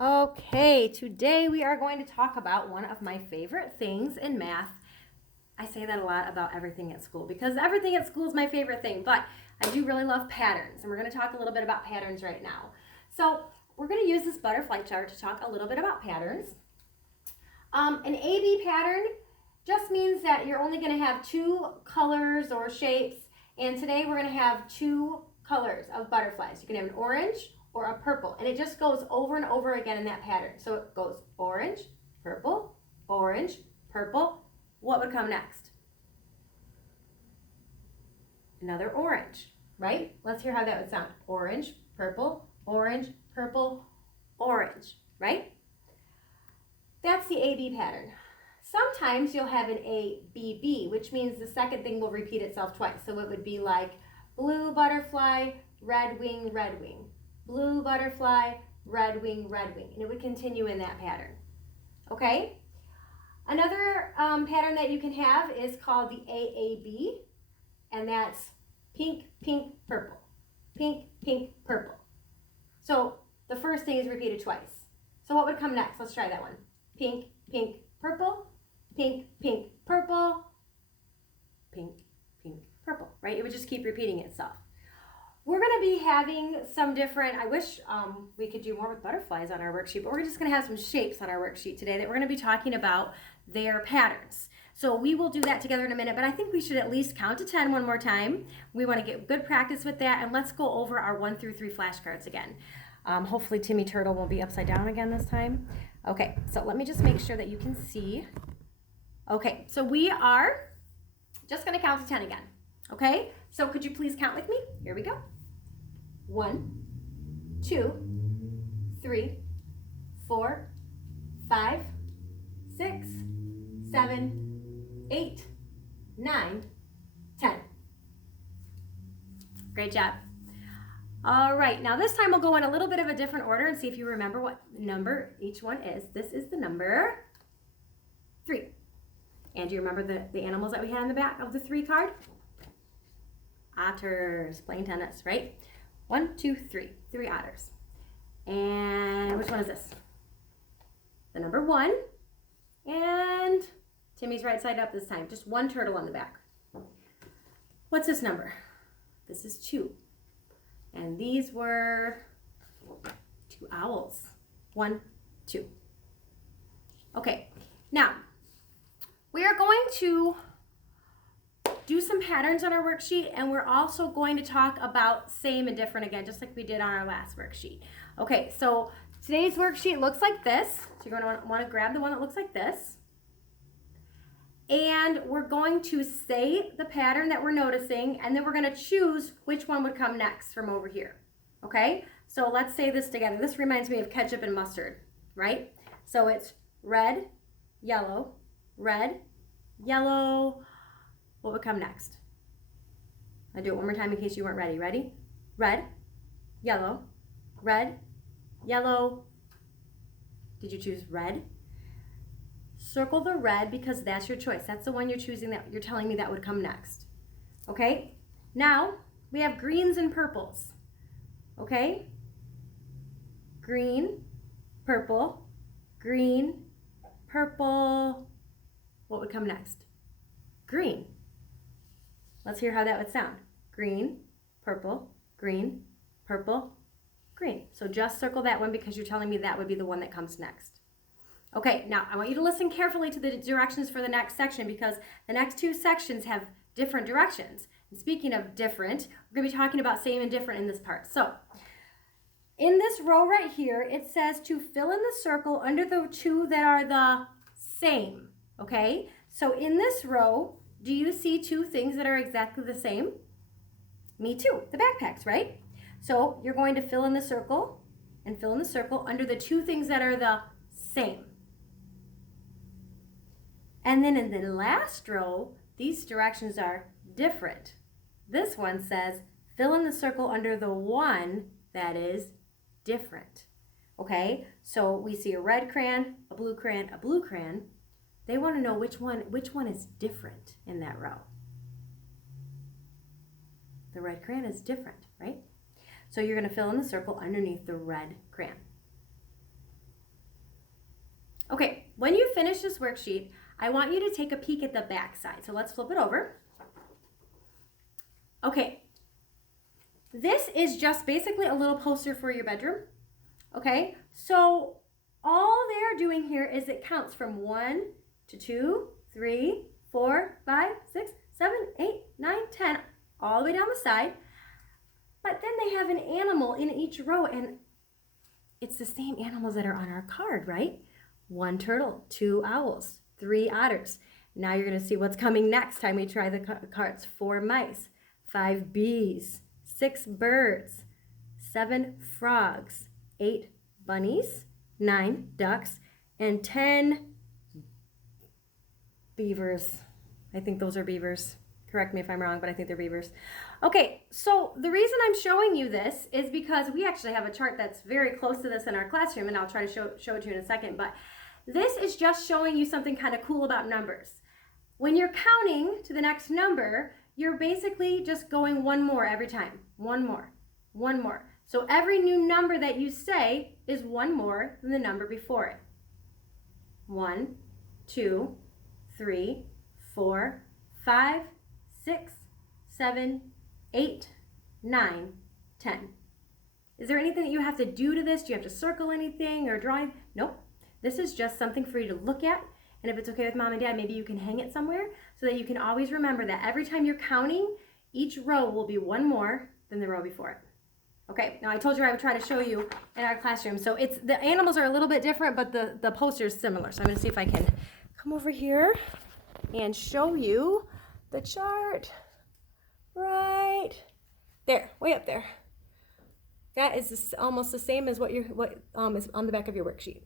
Okay, today we are going to talk about one of my favorite things in math. I say that a lot about everything at school because everything at school is my favorite thing, but I do really love patterns, and we're going to talk a little bit about patterns right now. So, we're going to use this butterfly chart to talk a little bit about patterns. An AB pattern just means that you're only going to have two colors or shapes, and today we're going to have two colors of butterflies. You can have an orange or a purple, and it just goes over and over again in that pattern. So it goes orange, purple, orange, purple. What would come next? Another orange, right? Let's hear how that would sound. Orange, purple, orange, purple, orange, right? That's the AB pattern. Sometimes you'll have an ABB, which means the second thing will repeat itself twice. So it would be like blue butterfly, red wing, red wing. Blue butterfly, red wing, red wing. And it would continue in that pattern. Okay? Another pattern that you can have is called the AAB, and that's pink, pink, purple. Pink, pink, purple. So the first thing is repeated twice. So what would come next? Let's try that one. Pink, pink, purple, pink, pink, purple, pink, pink, purple, right? It would just keep repeating itself. We're going to be having some different, I wish we could do more with butterflies on our worksheet, but we're just going to have some shapes on our worksheet today that we're going to be talking about their patterns. So we will do that together in a minute, but I think we should at least count to 10 one more time. We want to get good practice with that, and let's go over our 1 through 3 flashcards again. Hopefully Timmy Turtle won't be upside down again this time. Okay, so let me just make sure that you can see. Okay, so we are just going to count to 10 again. Okay, so could you please count with me? Here we go. 1, 2, 3, 4, 5, 6, 7, 8, 9, 10. Great job. All right, now this time we'll go in a little bit of a different order and see if you remember what number each one is. This is the number 3. And do you remember the animals that we had in the back of the 3 card? Otters playing tennis, right? 1, 2, 3. 3 otters. And which one is this? The number 1. And Timmy's right side up this time. Just 1 turtle on the back. What's this number? This is 2. And these were 2 owls. 1, 2. Okay, now we are going to do some patterns on our worksheet, and we're also going to talk about same and different again, just like we did on our last worksheet. Okay, so today's worksheet looks like this. So you're going to want to grab the one that looks like this. And we're going to say the pattern that we're noticing, and then we're going to choose which one would come next from over here. Okay, so let's say this together. This reminds me of ketchup and mustard, right? So it's red, yellow, red, yellow. What would come next? I'll do it one more time in case you weren't ready. Ready? Red, yellow, red, yellow. Did you choose red? Circle the red because that's your choice. That's the one you're choosing that you're telling me that would come next. Okay? Now, we have greens and purples. Okay? Green, purple, green, purple. What would come next? Green. Let's hear how that would sound. Green, purple, green, purple, green. So just circle that one because you're telling me that would be the one that comes next. Okay, now I want you to listen carefully to the directions for the next section because the next 2 sections have different directions. And speaking of different, we're going to be talking about same and different in this part. So, in this row right here, it says to fill in the circle under the 2 that are the same. Okay, so in this row, do you see 2 things that are exactly the same? Me too, the backpacks, right? So you're going to fill in the circle and fill in the circle under the 2 things that are the same. And then in the last row, these directions are different. This one says fill in the circle under the 1 that is different. Okay, so we see a red crayon, a blue crayon, a blue crayon. They want to know which one is different in that row. The red crayon is different, right? So you're going to fill in the circle underneath the red crayon. finish this worksheet, I want you to take a peek at the back side. So let's flip it over. Okay, this is just basically a little poster for your bedroom. Okay, so all they're doing here is it counts from 1 to 2, 3, 4, 5, 6, 7, 8, 9, 10, all the way down the side. But then they have an animal in each row, and it's the same animals that are on our card, right? 1 turtle, 2 owls, 3 otters. Now you're going to see what's coming next time we try the cards. 4 mice, 5 bees, 6 birds, 7 frogs, 8 bunnies, 9 ducks, and 10 beavers. I think those are beavers. Correct me if I'm wrong, but I think they're beavers. Okay, so the reason I'm showing you this is because we actually have a chart that's very close to this in our classroom, and I'll try to show it to you in a second, but this is just showing you something kind of cool about numbers. When you're counting to the next number, you're basically just going one more every time. One more, one more. So every new number that you say is one more than the number before it. 1, 2, 3, 4, 5, 6, 7, 8, 9, 10. Is there anything that you have to do to this? Do you have to circle anything or draw? Nope. This is just something for you to look at. And if it's okay with mom and dad, maybe you can hang it somewhere so that you can always remember that every time you're counting, each row will be one more than the row before it. Okay, now I told you I would try to show you in our classroom. So it's the animals are a little bit different, but the poster is similar. So I'm going to see if I can come over here and show you the chart right there, way up there. That is almost the same as what is on the back of your worksheet.